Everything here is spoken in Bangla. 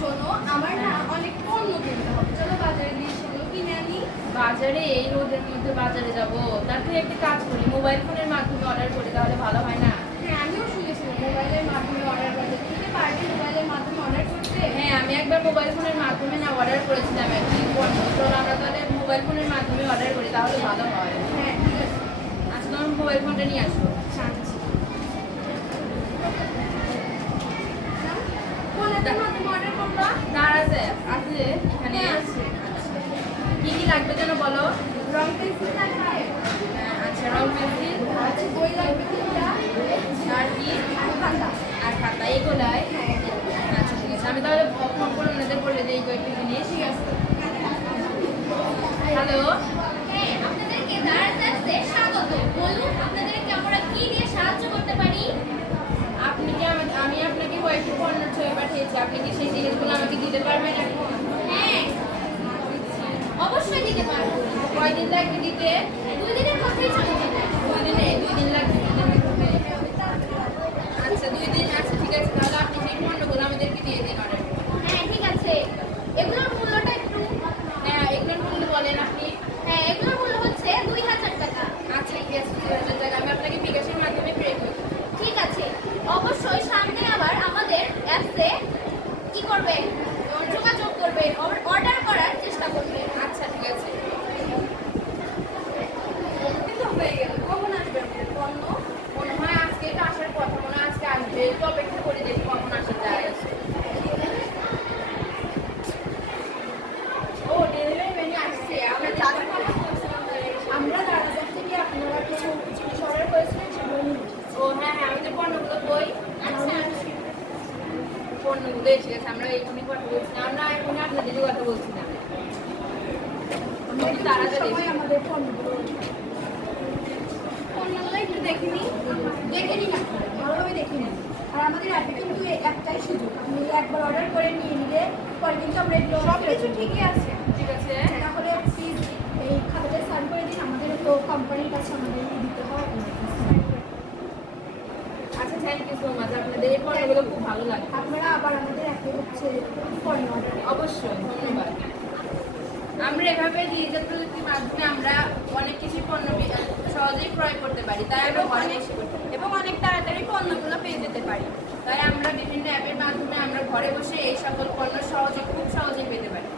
শোনো, আমার না অনেক পণ্য কিনতে হবে। চলো বাজারে গিয়ে সেগুলো কিনে আনি। বাজারে এই রোদের মধ্যে বাজারে যাব? তার থেকে একটা কাজ করি, মোবাইল ফোনের মাধ্যমে অর্ডার করি, তাহলে ভালো হয় না? হ্যাঁ, আমিও শুনেছিলাম মোবাইলের মাধ্যমে অর্ডার করতে। তুমি কি পারবে মোবাইলের মাধ্যমে অর্ডার করতে? হ্যাঁ, আমি একবার মোবাইল ফোনের মাধ্যমে না অর্ডার করেছিলাম একটি পণ্য। চলো আমরা তাহলে মোবাইল ফোনের মাধ্যমে অর্ডার করি, তাহলে ভালো হয়। হ্যাঁ, ঠিক আছে। আচ্ছা, তোমার মোবাইল ফোনটা নিয়ে আসো। আনছি। কোনটার মাধ্যমে অর্ডার করবা? তার আছে আছে এখানে হ্যাঁ, আছে। কি কি লাগবে যেন বলো? রং পেন্সিল লাগবে। আচ্ছা, রং পেন্সিল, আচ্ছা, বই লাগবে তিনটা। আর কি? আর খাতা। আর খাতা, এগুলাই? হ্যাঁ, আচ্ছা, ঠিক আছে, আমি তাহলে ফোন করে ওনাদের বলে দিই কয়েকটি জিনিস। ঠিক আছে। হ্যালো, হ্যাঁ, আপনাদেরকে দারাজে স্বাগত। বলুন আপনাদেরকে আমরা কি দিয়ে সাহায্য করতে পারি? আপনি কি আমি আপনাকে কয়েকটি পণ্যের ছবি পাঠিয়েছি, আপনি কি সেই জিনিসগুলো আমাকে দিতে পারবেন এখন? হ্যাঁ, অবশ্যই দিতে পারবো। কয়দিন লাগবে দিতে? 2 দিনের মধ্যেই চলে যাবে। 2 দিন লাগবে, 2 দিনের মধ্যে। আচ্ছা, 2 দিন, আচ্ছা ঠিক আছে, তাহলে আপনি সেই পণ্যগুলো আমাদেরকে দিয়ে দিন অর্ডার। হ্যাঁ, ঠিক আছে। এগুলোর মূল্যটা একটু। হ্যাঁ, এগুলোর মূল্য বলেন আপনি। হ্যাঁ, এগুলোর মূল্য হচ্ছে 2000 টাকা। আচ্ছা, ঠিক আছে, 2000 টাকা আমি আপনাকে বিকাশের মাধ্যমে পে করব। ঠিক আছে। অবশ্যই সামনে আবার আমাদের অ্যাপসে কি করবে? যোগাযোগ করবে, অর্ডার করার চেষ্টা করবে। আচ্ছা, ঠিক আছে। কিন্তু হয়ে গেল। কখন আসবে আমাদের পণ্য? মনে হয় আজকে তো আসার কথা, মনে হয় আজকে আসবে, একটু অপেক্ষা করে দেখি কখন আসা যায়। ও, ডেলিভারি ম্যান আসছে, আমরা তাদের কথা বলছিলাম যে আমরা দারাজ থেকে আপনারা কিছু জিনিস অর্ডার করেছিলেন, সেগুলো নিয়ে এসেছি। ও হ্যাঁ হ্যাঁ, আমাদের পণ্যগুলো কই? আচ্ছা, পণ্যগুলো এসে গেছে, আমরা এখনই কথা বলছি না, আমরা এখন আপনাদেরই কথা বলছি না। আমরা একটু তাড়াতাড়ি সময় আমাদের পণ্যগুলো একটু দেখে নিই। দেখে নিন, আপনারা ভালোভাবে দেখে নিন। আর আমাদের অ্যাপে কিন্তু একটাই সুযোগ, আপনি একবার অর্ডার করে নিয়ে নিলে পরে কিন্তু আমরা এগুলো সব কিছু ঠিকই আছে। ঠিক আছে। তাহলে প্লিজ এই খাতাটা সাইন করে দিন, আমাদের তো কোম্পানির কাছে আমাদের দিতে হয়। আচ্ছা, থ্যাংক ইউ সো মাচ, আপনাদের এই পণ্যগুলো খুব ভালো লাগে। আপনারা আবার আমাদের অ্যাপে হচ্ছে পণ্য অর্ডার অবশ্যই, ধন্যবাদ। আমরা এভাবে ডিজিটাল প্রযুক্তির মাধ্যমে আমরা অনেক কিছু পণ্য সহজেই ক্রয় করতে পারি, তাই আমরা ঘরে বসে করতে পারি। এবং অনেক তাড়াতাড়ি পণ্যগুলো পেয়ে যেতে পারি। তাই আমরা বিভিন্ন অ্যাপের মাধ্যমে আমরা ঘরে বসে এই সকল পণ্য খুব সহজেই পেতে পারি।